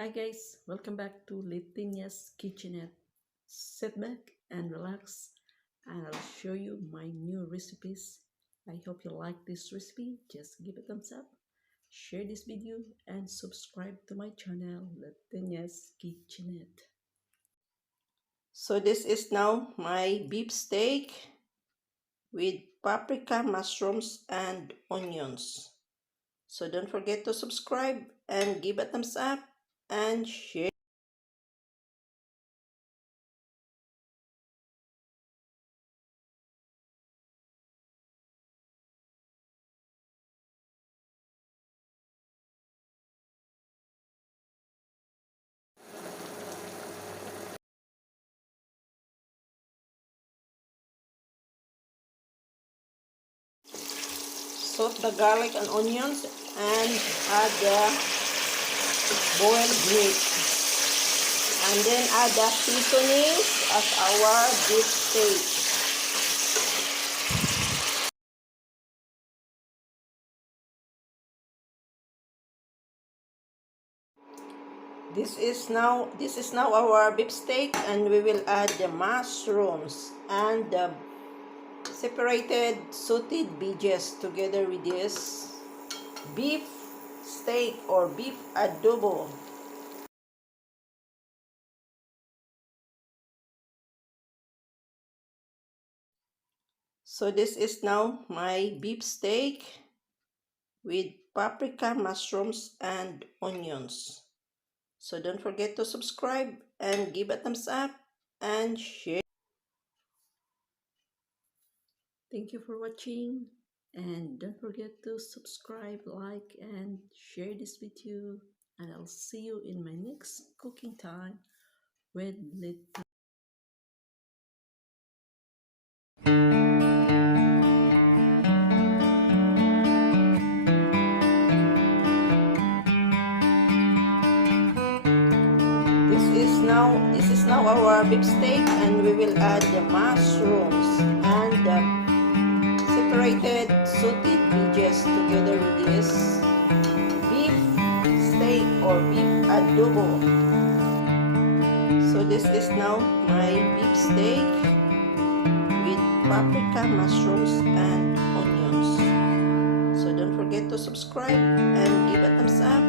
Hi guys, welcome back to Leytenia'S Kitchenette. Sit back and relax and I'll show you my new recipes. I hope you like this recipe. Just give a thumbs up, share this video and subscribe to my channel Leytenia'S Kitchenette. So this is now my beef steak with paprika, mushrooms, and onions. So don't forget to subscribe and give a thumbs up and share. Salt the garlic and onions and add the boiled meat. And then add the seasonings as our beef steak. This is now our beef steak, and we will add the mushrooms and the separated sauteed veggies together with this beef steak or beef adobo. So this is now my beef steak with paprika, mushrooms, and onions. So don't forget to subscribe and give a thumbs up and share. Thank you for watching and don't forget to subscribe, like and share this video and I'll see you in my next cooking time with Leytenia. This is now our beef steak, and we will add the mushrooms and the separated sauteed veggies together with this beef steak or beef adobo. So this is now my beef steak with paprika, mushrooms, and onions. So don't forget to subscribe and give a thumbs up